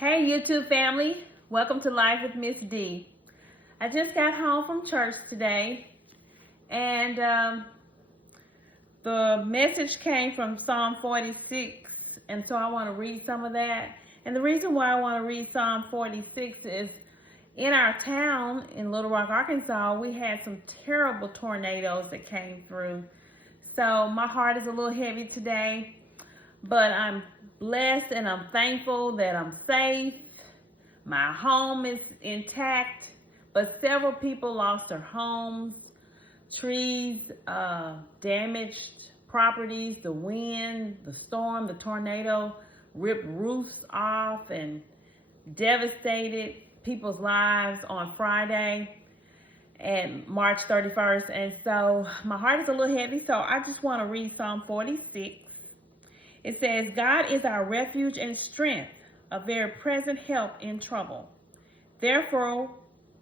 Hey YouTube family, welcome to Life with Miss D. I just got home from church today and the message came from Psalm 46, and so I want to read some of that. And the reason why I want to read Psalm 46 is in our town in Little Rock, Arkansas, we had some terrible tornadoes that came through. So my heart is a little heavy today, but I'm blessed and I'm thankful that I'm safe. My home is intact, but several people lost their homes, trees, damaged properties, the wind, the storm, the tornado ripped roofs off and devastated people's lives on Friday and March 31st. And so my heart is a little heavy, so I just want to read Psalm 46. It says, God is our refuge and strength, a very present help in trouble. Therefore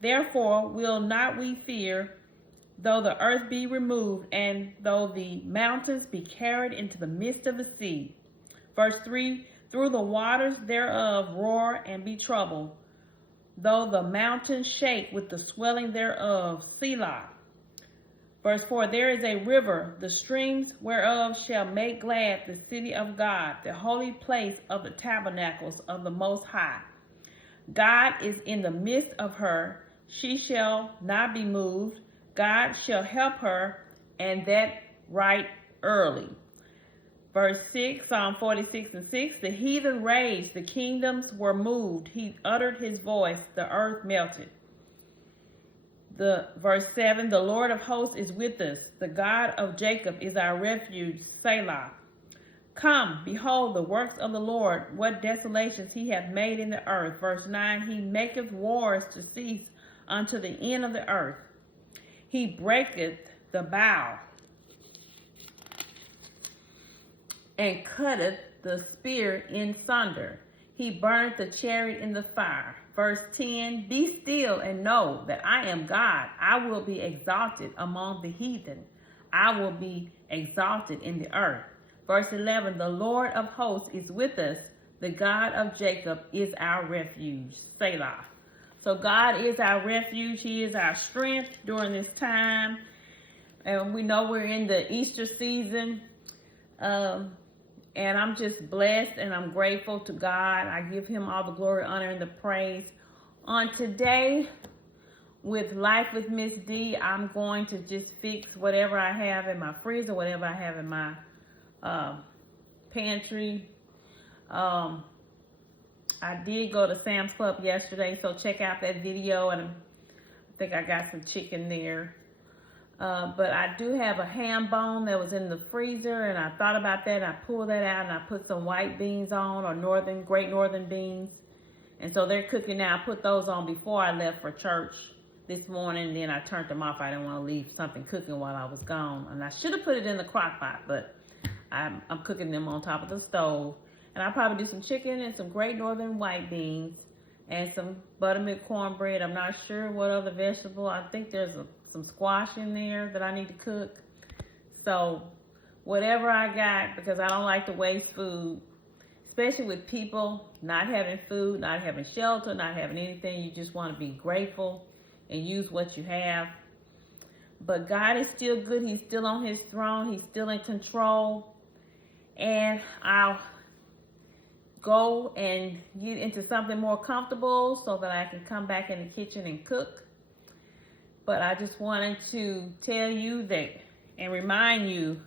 will not we fear, though the earth be removed, and though the mountains be carried into the midst of the sea. Verse 3, through the waters thereof roar and be troubled, though the mountains shake with the swelling thereof, Selah. Verse 4, there is a river, the streams whereof shall make glad the city of God, the holy place of the tabernacles of the Most High. God is in the midst of her, she shall not be moved. God shall help her, and that right early. Verse 6, Psalm 46 and 6, the heathen raged, the kingdoms were moved. He uttered his voice, the earth melted. Verse 7, the Lord of hosts is with us. The God of Jacob is our refuge, Selah. Come, behold the works of the Lord, what desolations he hath made in the earth. Verse 9, he maketh wars to cease unto the end of the earth. He breaketh the bow and cutteth the spear in sunder. He burneth the chariot in the fire. Verse 10, be still and know that I am God. I will be exalted among the heathen. I will be exalted in the earth. Verse 11, the Lord of hosts is with us. The God of Jacob is our refuge. Selah. So God is our refuge. He is our strength during this time. And we know we're in the Easter season. And I'm just blessed and I'm grateful to God. I give him all the glory, honor, and the praise. On today, with Life with Miss D, I'm going to just fix whatever I have in my freezer, whatever I have in my pantry. I did go to Sam's Club yesterday, so check out that video, and I think I got some chicken there. But I do have a ham bone that was in the freezer, and I thought about that, and I pulled that out, and I put some white beans on, or great northern beans. And so they're cooking now. I put those on before I left for church this morning, and then I turned them off. I didn't want to leave something cooking while I was gone. And I should have put it in the crock pot, but I'm cooking them on top of the stove. And I'll probably do some chicken and some great northern white beans and some buttermilk cornbread. I'm not sure what other vegetable. I think there's some squash in there that I need to cook. So whatever I got, because I don't like to waste food, especially with people not having food, not having shelter, not having anything. You just want to be grateful and use what you have. But God is still good. He's still on his throne. He's still in control. And I'll go and get into something more comfortable so that I can come back in the kitchen and cook. But I just wanted to tell you that and remind you,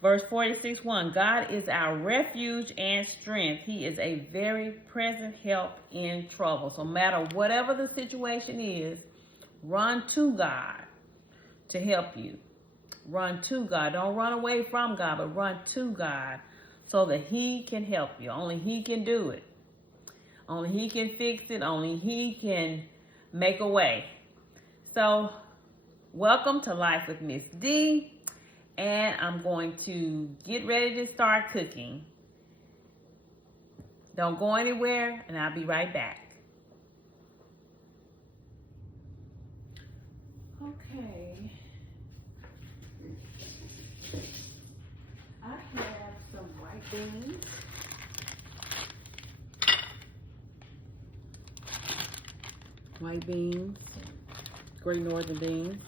verse 46:1, God is our refuge and strength. He is a very present help in trouble. So no matter whatever the situation is, run to God to help you. Run to God. Don't run away from God, but run to God so that he can help you. Only he can do it. Only he can fix it. Only he can make a way. So, welcome to Life with Miss D, and I'm going to get ready to start cooking. Don't go anywhere, and I'll be right back. Okay. I have some white beans. white beans, Great Northern beans.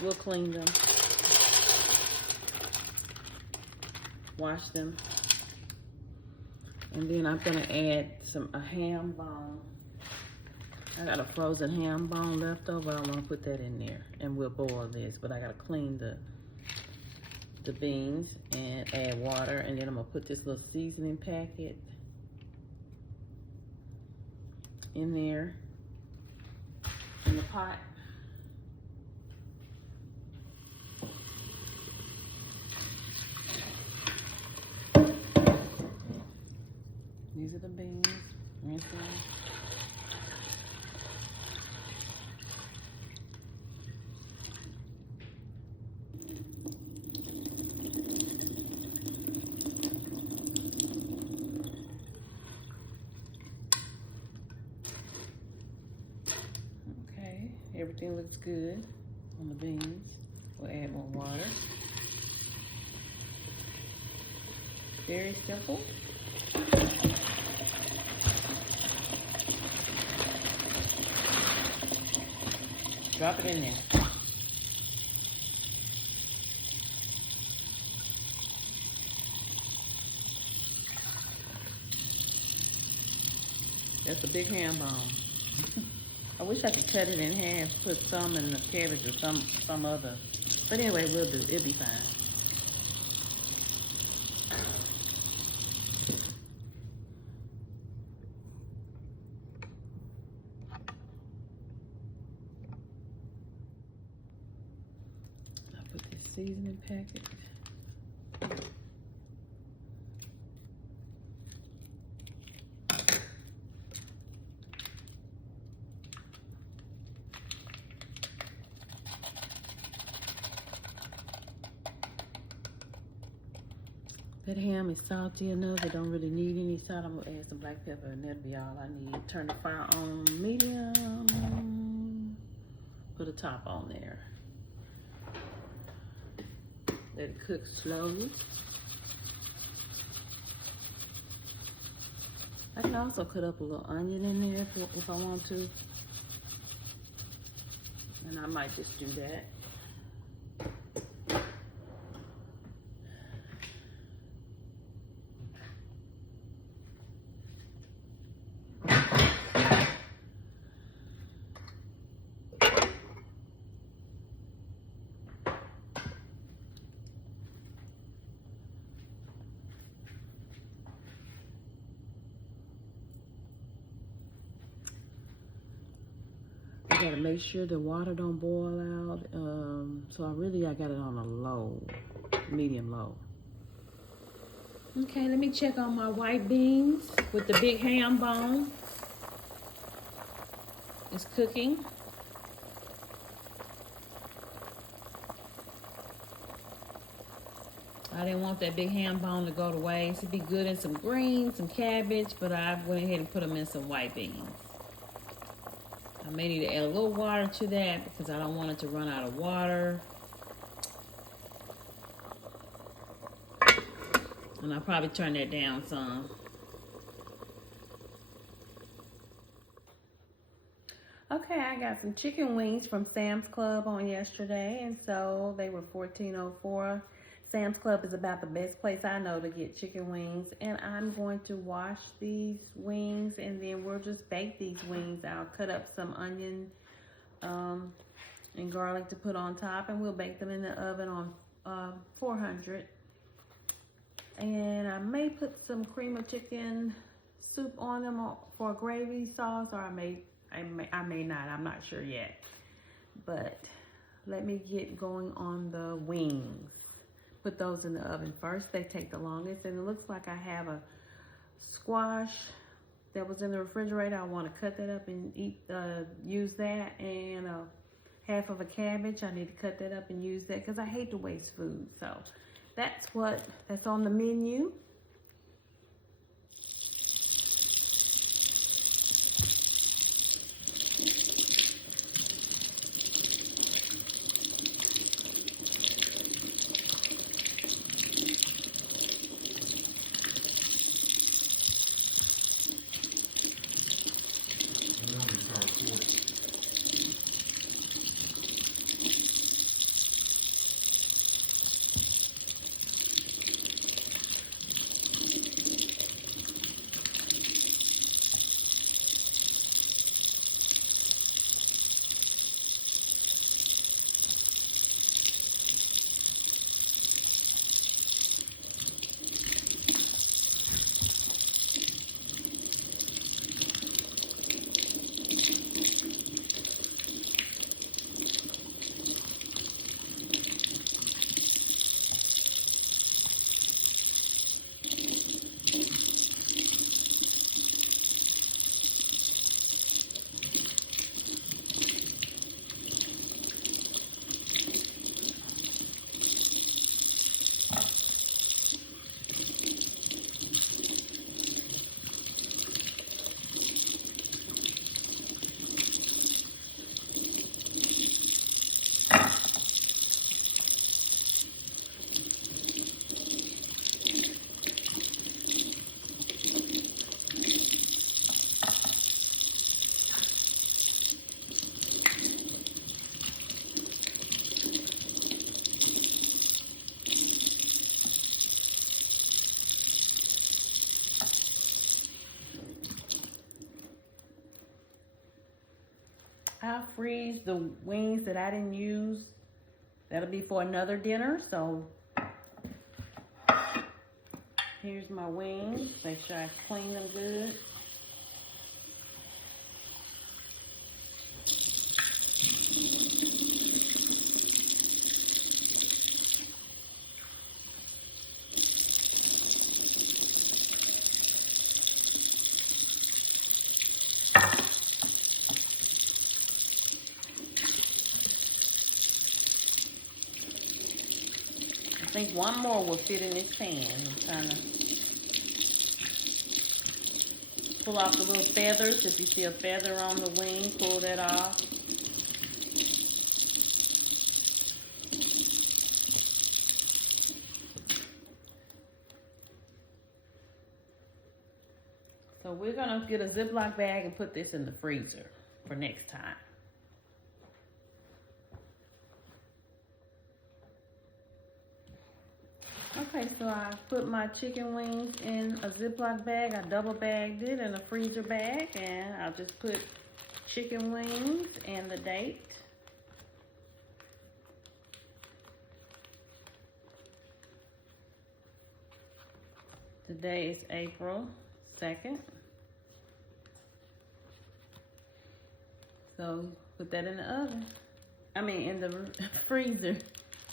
We'll clean them, wash them, and then I'm gonna add a ham bone. I got a frozen ham bone left over. I want to put that in there, and we'll boil this. But I gotta clean the beans and add water, and then I'm gonna put this little seasoning packet in there in the pot. These are the beans. Rinse them. Okay, everything looks good on the beans. We'll add more water. Very simple. Drop it in there. That's a big ham bone. I wish I could cut it in half, put some in the cabbage or some other. But anyway, we'll do. It'll be fine. I'll put this seasoning packet. That ham is salty enough. It don't really need any salt. I'm gonna add some black pepper and that'll be all I need. Turn the fire on medium. Put a top on there. Let it cook slowly. I can also cut up a little onion in there if I want to. And I might just do that. I gotta make sure the water don't boil out. So I got it on a low, medium low. Okay, let me check on my white beans with the big ham bone. It's cooking. I didn't want that big ham bone to go to waste. It'd be good in some greens, some cabbage, but I went ahead and put them in some white beans. I may need to add a little water to that because I don't want it to run out of water. And I'll probably turn that down some. Okay, I got some chicken wings from Sam's Club on yesterday, and so they were $14.04. Sam's Club is about the best place I know to get chicken wings, and I'm going to wash these wings, and then we'll just bake these wings. I'll cut up some onion and garlic to put on top, and we'll bake them in the oven on 400. And I may put some cream of chicken soup on them for gravy sauce, or I may not. I'm not sure yet. But let me get going on the wings. Put those in the oven first. They take the longest, and it looks like I have a squash that was in the refrigerator. I want to cut that up and use that, and half of a cabbage. I need to cut that up and use that because I hate to waste food. So that's on the menu. freeze the wings that I didn't use. That'll be for another dinner. So here's my wings. Make sure I clean them good. I think one more will fit in this pan. I'm trying to pull off the little feathers. If you see a feather on the wing, pull that off. So we're gonna get a Ziploc bag and put this in the freezer for next time. Okay, so I put my chicken wings in a Ziploc bag. I double bagged it in a freezer bag, and I'll just put chicken wings and the date. Today is April 2nd. So put that in the oven. In the freezer.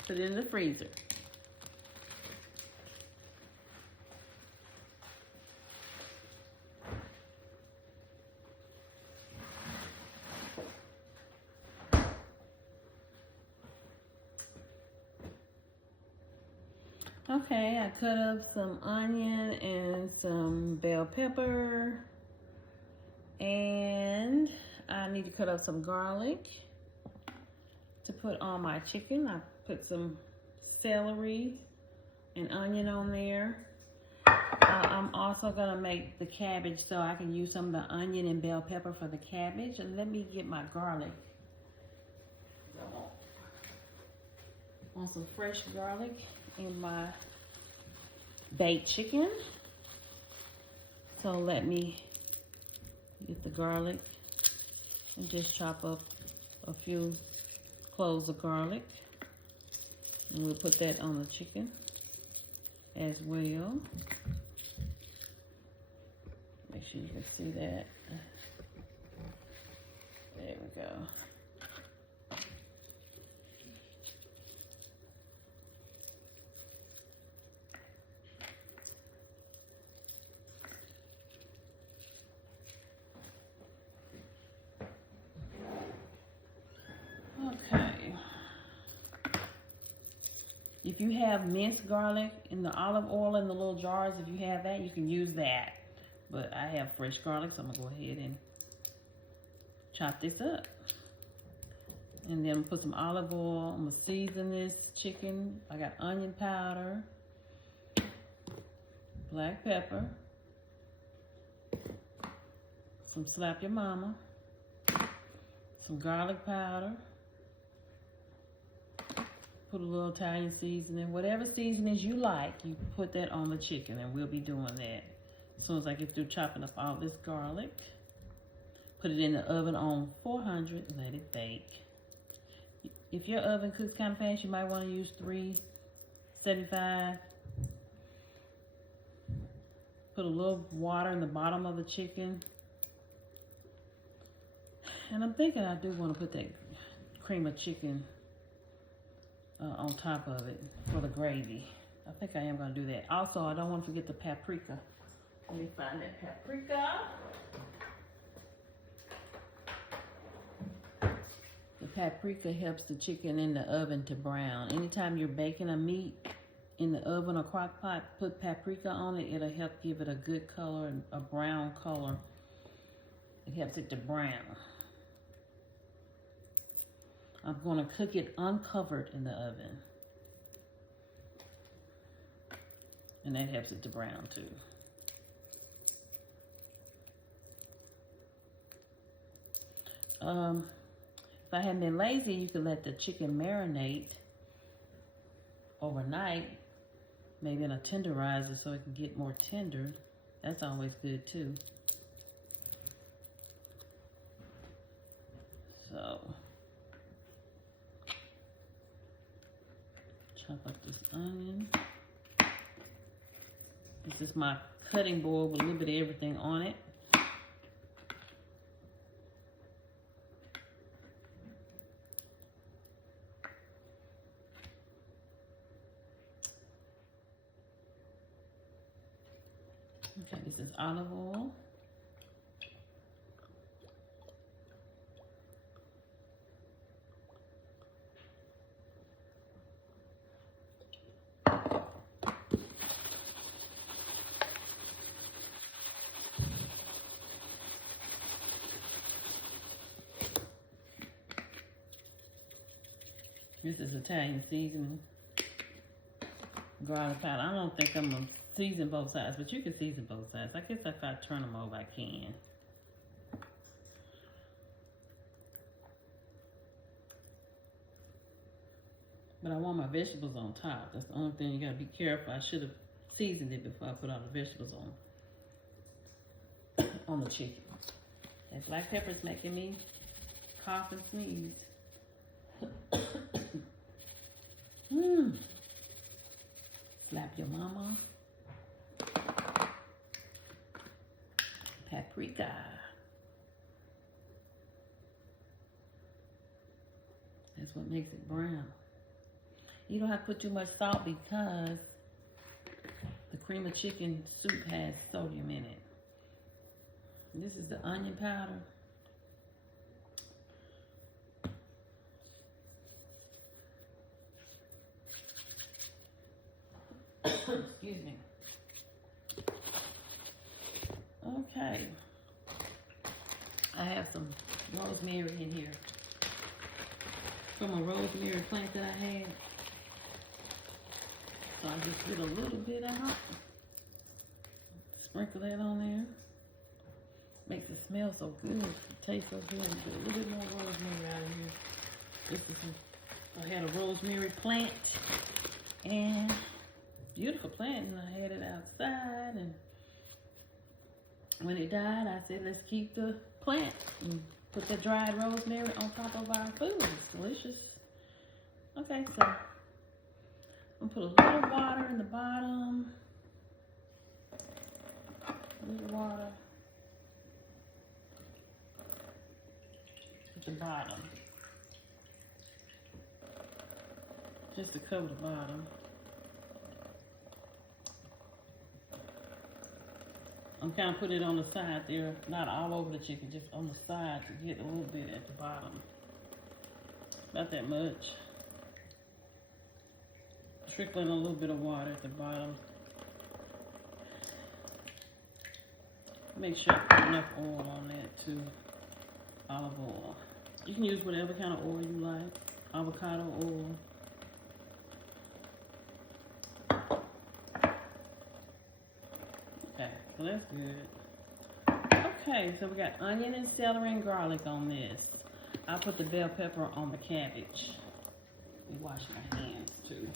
Put it in the freezer. Okay, I cut up some onion and some bell pepper, and I need to cut up some garlic to put on my chicken. I put some celery and onion on there. I'm also gonna make the cabbage, so I can use some of the onion and bell pepper for the cabbage. And let me get my garlic. I want some fresh garlic in my baked chicken. So let me get the garlic and just chop up a few cloves of garlic, and we'll put that on the chicken as well. Make sure you can see that. There we go. Okay. If you have minced garlic in the olive oil in the little jars, if you have that, you can use that. But I have fresh garlic, so I'm gonna go ahead and chop this up. And then put some olive oil. I'm gonna season this chicken. I got onion powder, black pepper, some Slap Your Mama, some garlic powder, put a little Italian seasoning. Whatever seasonings you like, you put that on the chicken, and we'll be doing that as soon as I get through chopping up all this garlic. Put it in the oven on 400 and let it bake. If your oven cooks kind of fast, you might want to use 375. Put a little water in the bottom of the chicken. And I'm thinking I do want to put that cream of chicken on top of it for the gravy. I think I am going to do that. Also, I don't want to forget the paprika. Let me find that paprika. The paprika helps the chicken in the oven to brown. Anytime you're baking a meat in the oven or crock pot, put paprika on it. It'll help give it a good color, a brown color. It helps it to brown. I'm going to cook it uncovered in the oven. And that helps it to brown too. If I hadn't been lazy, you could let the chicken marinate overnight, maybe in a tenderizer so it can get more tender. That's always good too. So, chop up this onion. This is my cutting board with a little bit of everything on it. Okay, this is olive oil. This is Italian seasoning. Garlic powder. I don't think I'm going to season both sides, but you can season both sides. I guess if I turn them over, I can. But I want my vegetables on top. That's the only thing you got to be careful. I should have seasoned it before I put all the vegetables on the chicken. That black pepper is making me cough and sneeze. Slap your mama. Paprika. That's what makes it brown. You don't have to put too much salt because the cream of chicken soup has sodium in it. This is the onion powder. Excuse me. Okay. I have some rosemary in here from a rosemary plant that I had. So I just did a little bit out. Sprinkle that on there. Makes it smell so good. It tastes so good. Get a little bit more rosemary out of here. This is I had a rosemary plant and beautiful plant, and I had it outside, and when it died, I said, let's keep the plant and put the dried rosemary on top of our food. It's delicious. Okay, so I'm gonna put a little water in the bottom. A little water at the bottom. Just to cover the bottom. I'm kind of putting it on the side there, not all over the chicken, just on the side to get a little bit at the bottom. Not that much. Trickling a little bit of water at the bottom. Make sure I put enough oil on that too. Olive oil. You can use whatever kind of oil you like. Avocado oil. Okay, so that's good. Okay, so we got onion and celery and garlic on this. I put the bell pepper on the cabbage. Let me wash my hands too.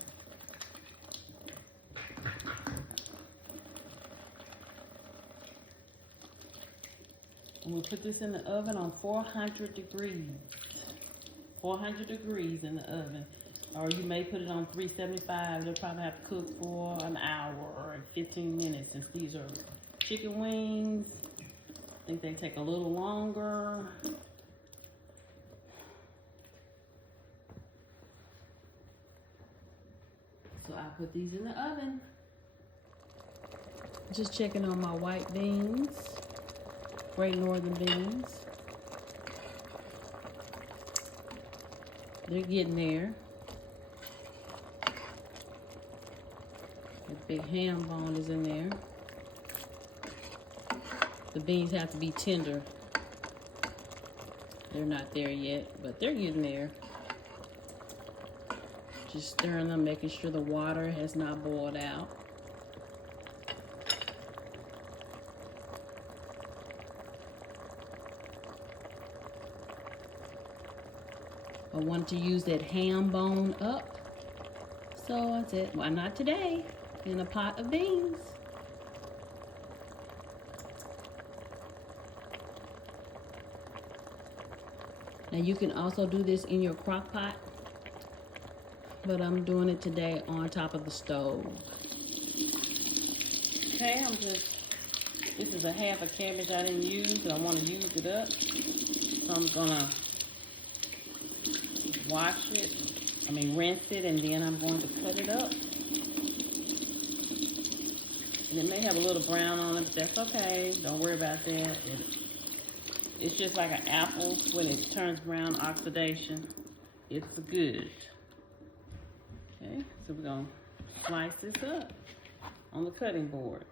And we'll put this in the oven on 400 degrees. 400 degrees in the oven. Or you may put it on 375. It'll probably have to cook for an hour or 15 minutes. Since these are chicken wings, I think they take a little longer. So I put these in the oven. Just checking on my white beans. Great Northern beans. They're getting there. The big ham bone is in there. The beans have to be tender. They're not there yet, but they're getting there. Just stirring them, making sure the water has not boiled out. I wanted to use that ham bone up. So I said, why not today? In a pot of beans. Now you can also do this in your crock pot, but I'm doing it today on top of the stove. Okay, this is a half a cabbage I didn't use, and I want to use it up. So I'm gonna rinse it, and then I'm going to cut it up. And it may have a little brown on it, but that's okay. Don't worry about that. It's just like an apple when it turns brown, oxidation. It's good. Okay, so we're gonna slice this up on the cutting board.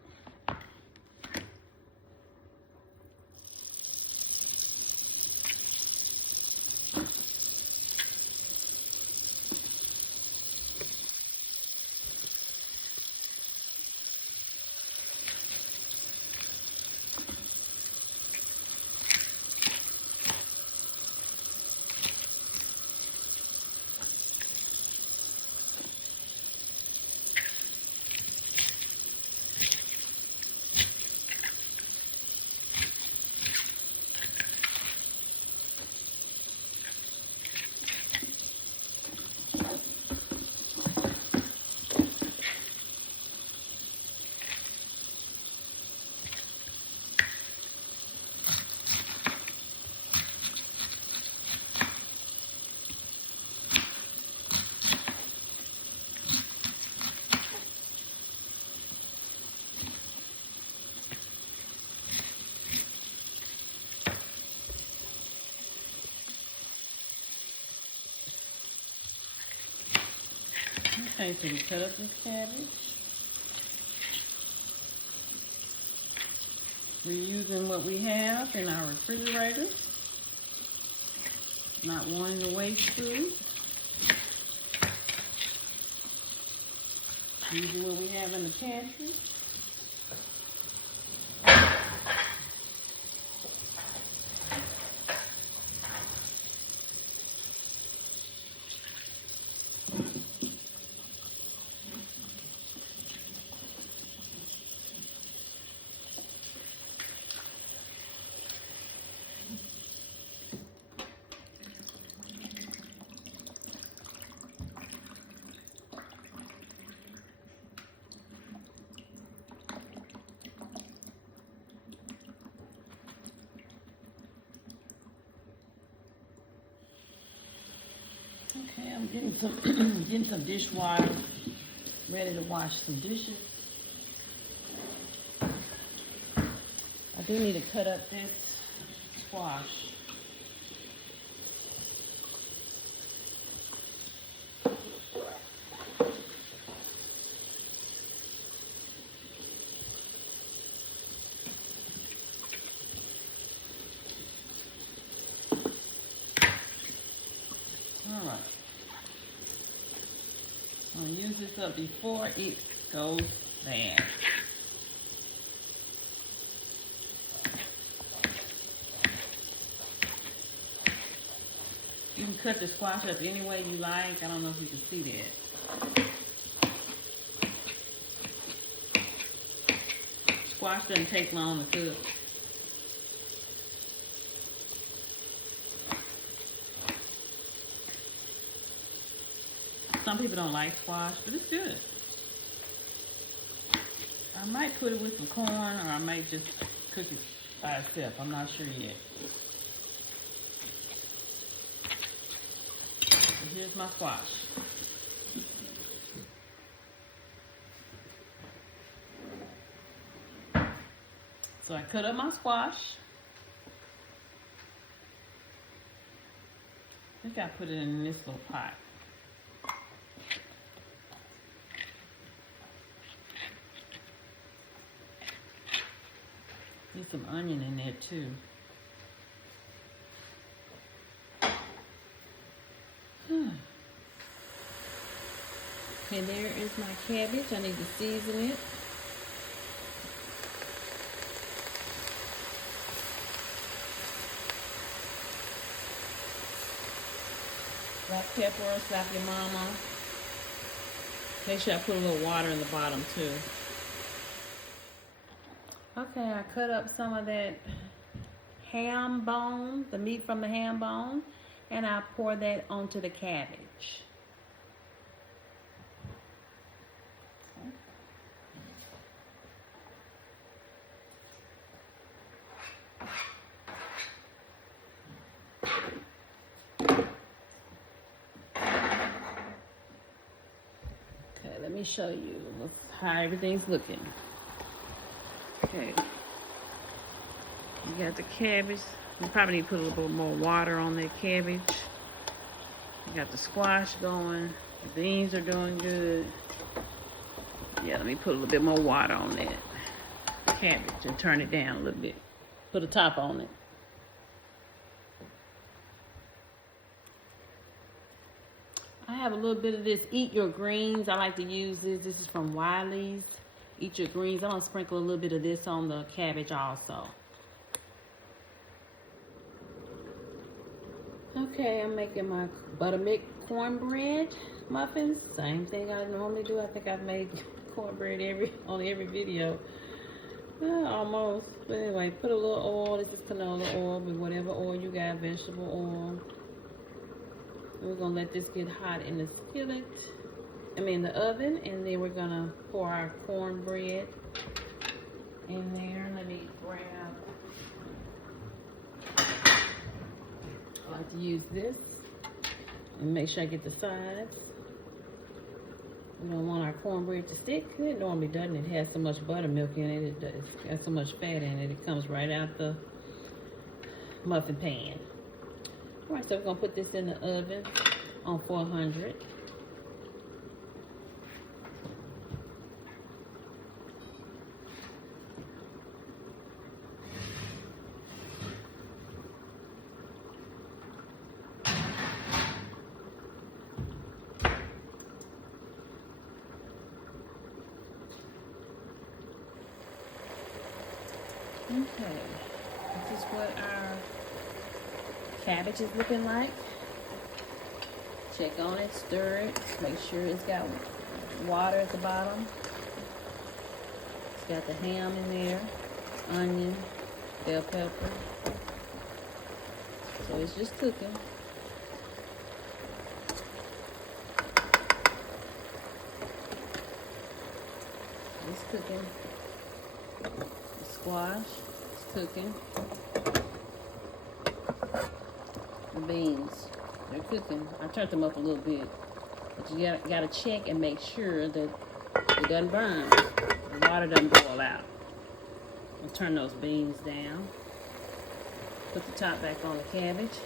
Okay, so we cut up this cabbage. We're using what we have in our refrigerator. Not wanting to waste food. Using what we have in the pantry. Okay, I'm getting some dishwater ready to wash some dishes. I do need to cut up this squash. Alright. I'm going to use this up before it goes bad. You can cut the squash up any way you like. I don't know if you can see that. Squash doesn't take long to cook. Some people don't like squash, but it's good. I might put it with some corn, or I might just cook it by itself. I'm not sure yet. So here's my squash. So I cut up my squash. I think I put it in this little pot. Need some onion in there too. Okay, there is my cabbage. I need to season it. Black pepper, slap your mama. Make sure I put a little water in the bottom too. Okay, I cut up some of that ham bone, the meat from the ham bone, And I pour that onto the cabbage. Okay, let me show you how everything's looking. Okay, you got the cabbage. You probably need to put a little bit more water on that cabbage. You got the squash going. The beans are doing good. Yeah, let me put a little bit more water on that cabbage and turn it down a little bit. Put a top on it. I have a little bit of this Eat Your Greens. I like to use this. This is from Wiley's. Eat Your Greens. I'm going to sprinkle a little bit of this on the cabbage also. Okay, I'm making my buttermilk cornbread muffins. Same thing I normally do. I think I've made cornbread on every video. Almost. But anyway, put a little oil. This is canola oil, but whatever oil you got, vegetable oil. We're gonna let this get hot in the skillet. The oven, and then we're gonna pour our cornbread in there. Let me grab. I like to use this and make sure I get the sides. We don't want our cornbread to stick. It normally doesn't. It has so much buttermilk in it. It's got so much fat in it. It comes right out the muffin pan. All right, so we're gonna put this in the oven on 400. Okay, this is what our cabbage is looking like. Check on it, stir it, make sure it's got water at the bottom. It's got the ham in there, onion, bell pepper. So it's just cooking. It's cooking. The squash is cooking. The beans, they're cooking. I turned them up a little bit, but you gotta check and make sure that it doesn't burn. The water doesn't boil out. I'll turn those beans down. Put the top back on the cabbage.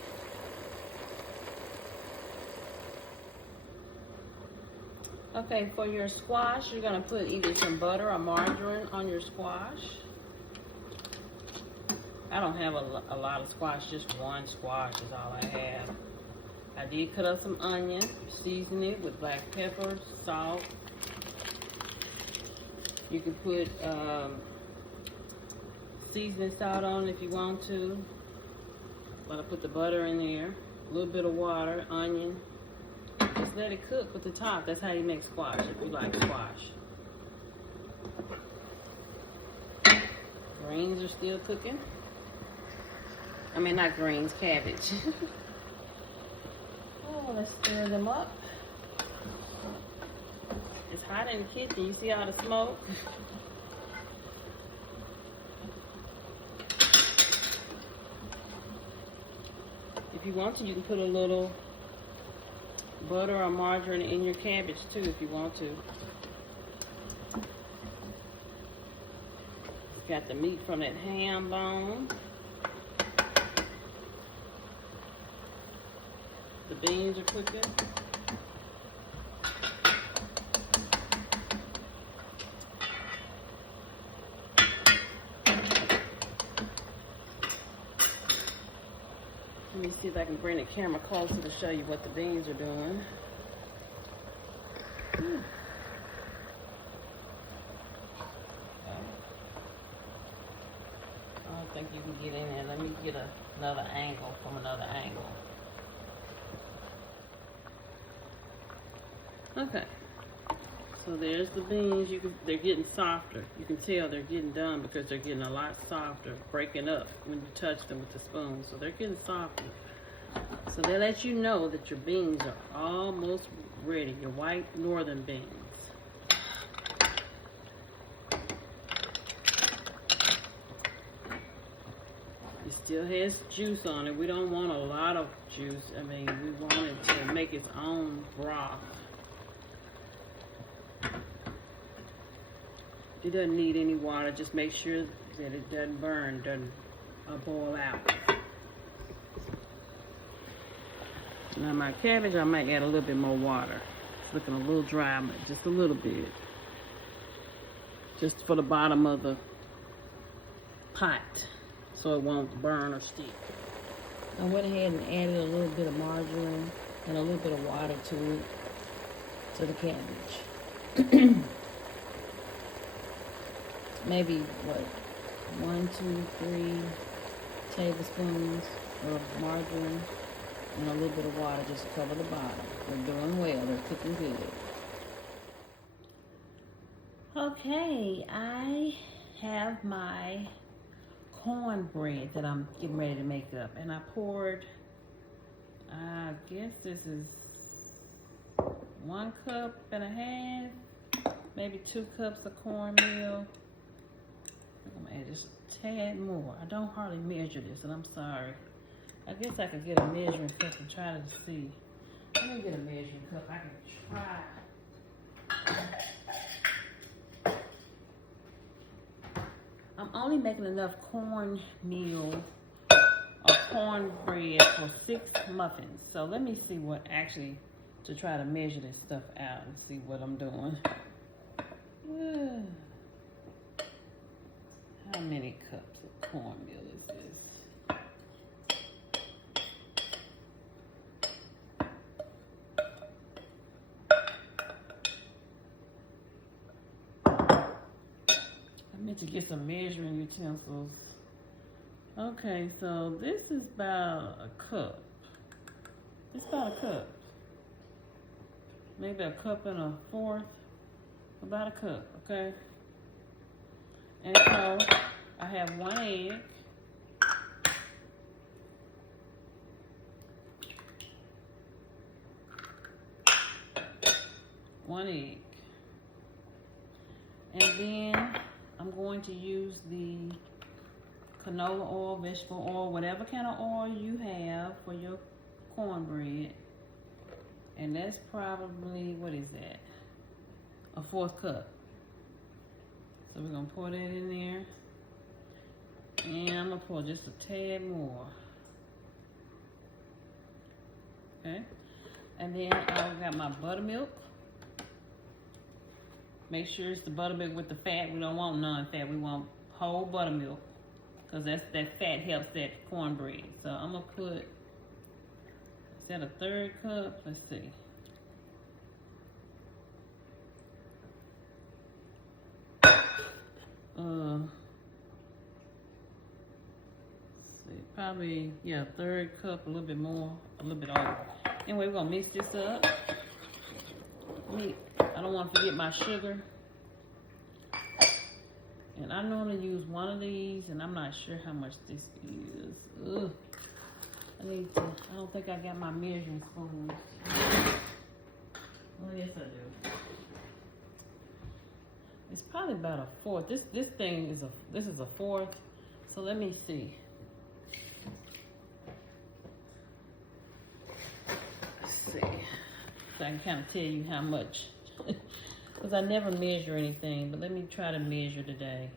Okay, for your squash, you're gonna put either some butter or margarine on your squash. I don't have a lot of squash, just one squash is all I have. I did cut up some onion, season it with black pepper, salt. You can put seasoning salt on if you want to. But I put the butter in there, a little bit of water, onion. Just let it cook with the top. That's how you make squash if you like squash. Greens are still cooking. Not greens, cabbage. Oh, let's stir them up. It's hot in the kitchen. You see all the smoke? If you want to, you can put a little butter or margarine in your cabbage too if you want to. Got the meat from that ham bone. The beans are cooking. Let me see if I can bring the camera closer to show you what the beans are doing. I don't think you can get in there. Let me get another angle from another angle. Okay, so there's the beans. They're getting softer. You can tell they're getting done because they're getting a lot softer, breaking up when you touch them with the spoon. So they're getting softer. So they let you know that your beans are almost ready, your white northern beans. It still has juice on it. We don't want a lot of juice. I mean, we want it to make its own broth. It doesn't need any water. Just make sure that it doesn't burn, doesn't boil out. Now my cabbage, I might add a little bit more water. It's looking a little dry, but just a little bit. Just for the bottom of the pot, so it won't burn or stick. I went ahead and added a little bit of margarine and a little bit of water to it, to the cabbage. Maybe, what, 1, 2, 3 tablespoons of margarine and a little bit of water just to cover the bottom. They're doing well. They're cooking good. Okay, I have my cornbread that I'm getting ready to make up. And I poured, I guess this is 1.5 cups, maybe 2 cups of cornmeal. I'm gonna add just a tad more. I don't hardly measure this, and I'm sorry. I guess I could get a measuring cup and try to see. Let me get a measuring cup. I can try. I'm only making enough cornmeal or cornbread for 6 muffins. So let me see what actually, to try to measure this stuff out and see what I'm doing. How many cups of cornmeal is this? I meant to get some measuring utensils. Okay, so this is about a cup. It's about a cup. Maybe a cup and a fourth. About a cup, okay? And so I have 1 egg. One egg. And then I'm going to use the canola oil, vegetable oil, whatever kind of oil you have for your cornbread. And that's probably, what is that? A 1/4 cup. So we're gonna pour that in there. And I'm gonna pour just a tad more. Okay. And then I've got my buttermilk. Make sure it's the buttermilk with the fat. We don't want non-fat. We want whole buttermilk, because that fat helps that cornbread. So I'm gonna put, is that a 1/3 cup? Let's see. See, probably, yeah, 1/3 cup, a little bit more, a little bit over. Anyway, we're gonna mix this up. I don't want to forget my sugar. And I normally use one of these, and I'm not sure how much this is. Ugh. I don't think I got my measuring spoons. Oh, yes, I do. It's probably about a 1/4. This thing is this is a 1/4. So let me see. Let's see. So I can kind of tell you how much. Because I never measure anything, but let me try to measure today.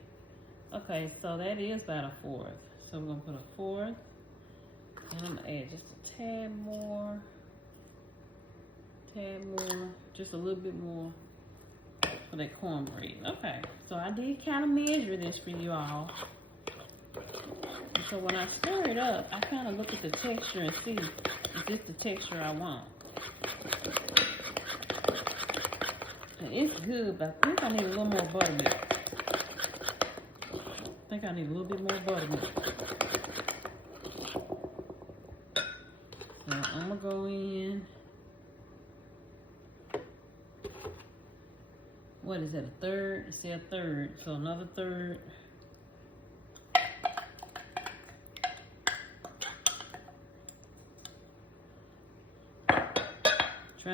Okay, so that is about a 1/4. So we're gonna put a 1/4, and I'm gonna add just a tad more, just a little bit more for that cornbread. Okay, so I did kind of measure this for you all. And so when I stir it up, I kind of look at the texture and see if this is the texture I want. And it's good, but I think I need a little more buttermilk. I think I need a little bit more buttermilk. So I'm gonna go in. What is that, a 1/3? It said a 1/3, so another 1/3.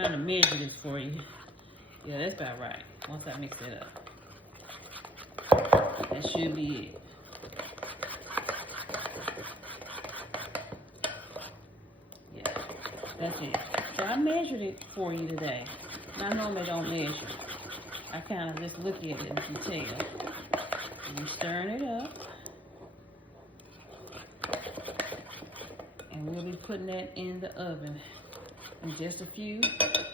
trying to measure this for you. Yeah, that's about right. Once I mix it up. That should be it. Yeah, that's it. So I measured it for you today. I normally don't measure. I kind of just look at it in detail. And you're stirring it up. And we'll be putting that in the oven in just a few.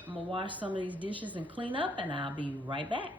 I'm gonna wash some of these dishes and clean up, and I'll be right back.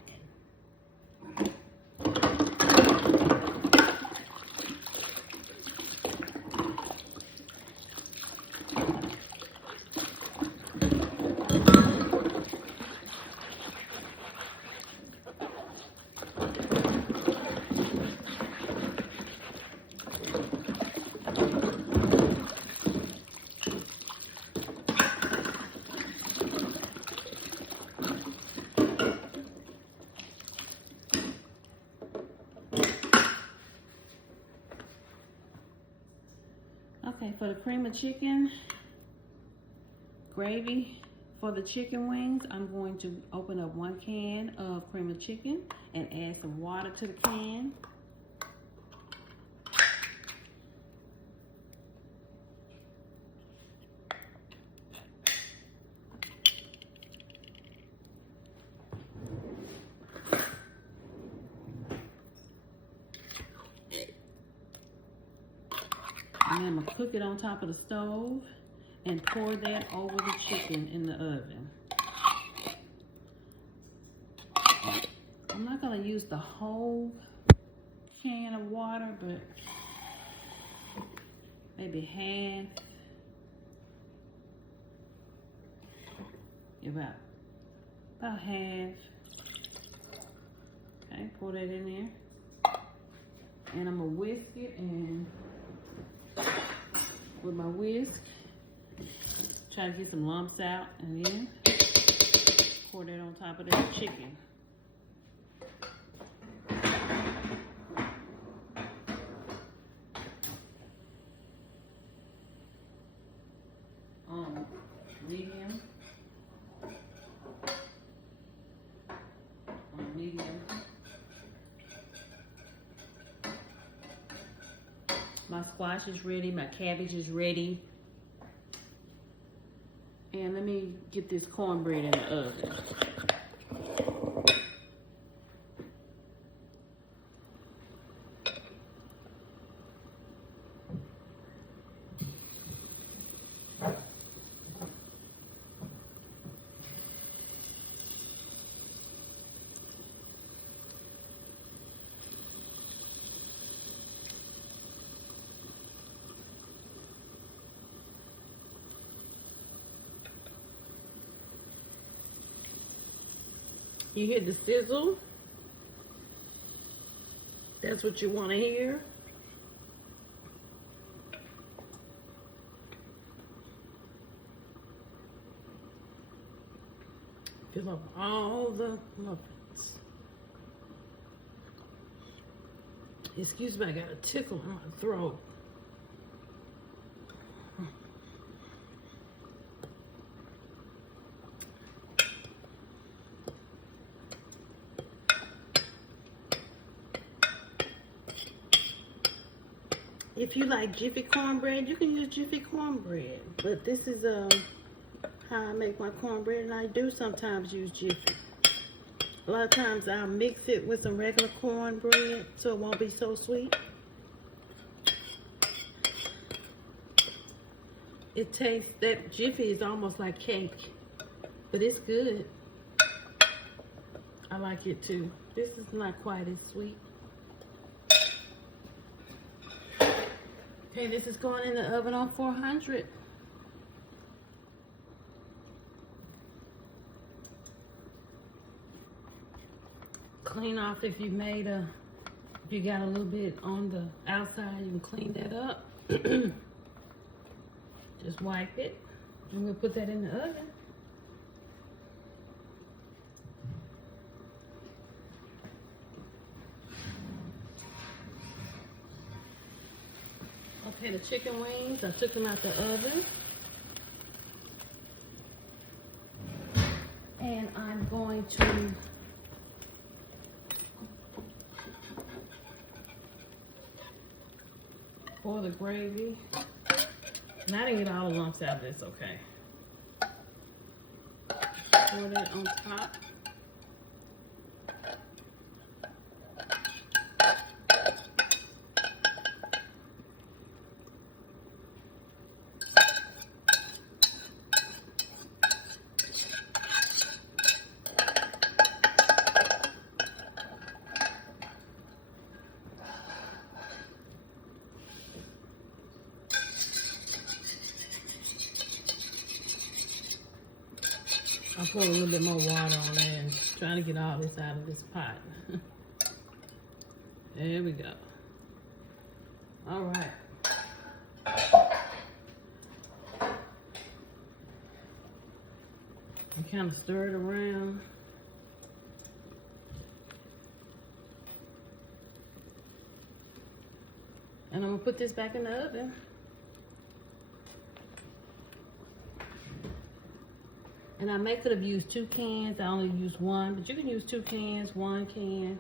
Okay, for the cream of chicken gravy for the chicken wings, I'm going to open up 1 can of cream of chicken and add some water to the can. And then I'm going to cook it on top of the stove and pour that over the chicken in the oven. I'm not going to use the whole can of water, but maybe half. About half. Okay, pour that in there. And I'm going to whisk it, and with my whisk, try to get some lumps out, and then pour that on top of that chicken. Medium. Medium. My squash is ready, my cabbage is ready. And let me get this cornbread in the oven. You hear the sizzle? That's what you want to hear. Fill up all the muffins. Excuse me, I got a tickle in my throat. If you like Jiffy cornbread, you can use Jiffy cornbread. But this is how I make my cornbread, and I do sometimes use Jiffy. A lot of times I'll mix it with some regular cornbread so it won't be so sweet. It tastes, that Jiffy is almost like cake, but it's good. I like it too. This is not quite as sweet. Okay, this is going in the oven on 400. Clean off if you got a little bit on the outside, you can clean that up. Just wipe it, and we'll put that in the oven. Okay, the chicken wings, I took them out the oven. I'm going to pour the gravy. And I didn't get all the lumps out of this, okay. Pour that on top. I poured a little bit more water on there and trying to get all this out of this pot. There we go. All right. And kind of stir it around. And I'm gonna put this back in the oven. And I may could have used 2 cans. I only used 1, but you can use 2 cans, 1 can.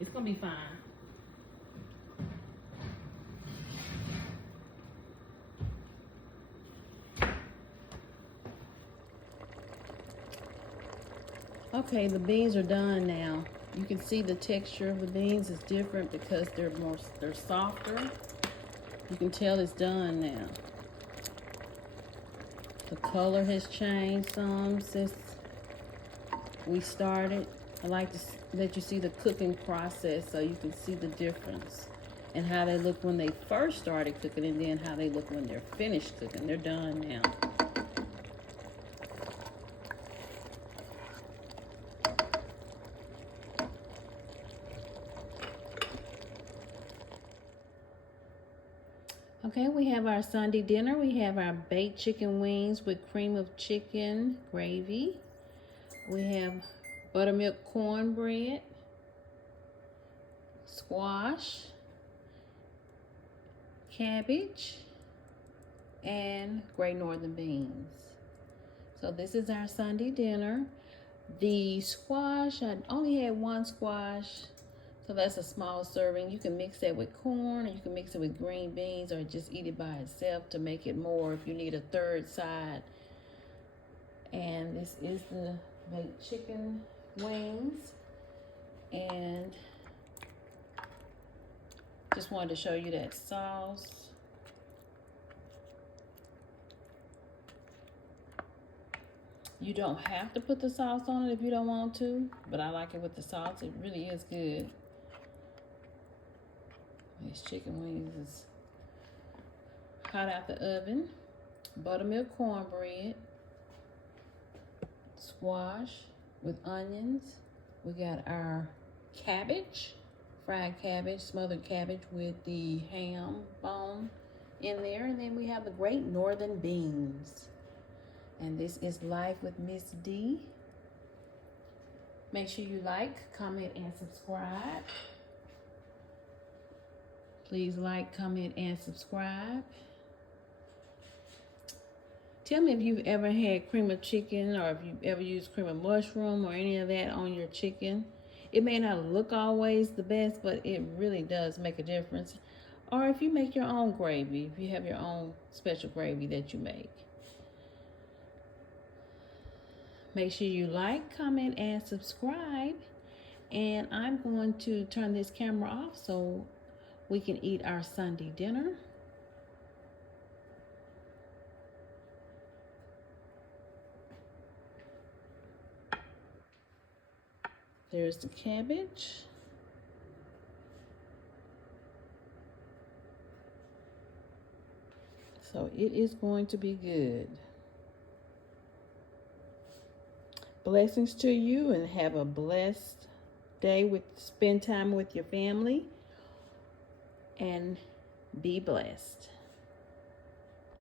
It's gonna be fine. Okay, the beans are done now. You can see the texture of the beans is different because they're softer. You can tell it's done now. The color has changed some since we started. I like to let you see the cooking process so you can see the difference and how they look when they first started cooking and then how they look when they're finished cooking. They're done now. Okay, we have our Sunday dinner. We have our baked chicken wings with cream of chicken gravy. We have buttermilk cornbread, squash, cabbage, and Great Northern beans. So this is our Sunday dinner. The squash, I only had 1 squash. So that's a small serving. You can mix that with corn, or you can mix it with green beans, or just eat it by itself to make it more if you need a third side. And this is the baked chicken wings. And just wanted to show you that sauce. You don't have to put the sauce on it if you don't want to, but I like it with the sauce. It really is good. These chicken wings is hot out the oven. Buttermilk cornbread, squash with onions. We got our cabbage, fried cabbage, smothered cabbage with the ham bone in there. And then we have the Great Northern beans. And this is Life with Miss D. Make sure you like, comment, and subscribe. Please like, comment, and subscribe. Tell me if you've ever had cream of chicken or if you've ever used cream of mushroom or any of that on your chicken. It may not look always the best, but it really does make a difference. Or if you make your own gravy, if you have your own special gravy that you make. Make sure you like, comment, and subscribe. And I'm going to turn this camera off so we can eat our Sunday dinner. There's the cabbage. So it is going to be good. Blessings to you and have a blessed day. Spend time with your family and be blessed.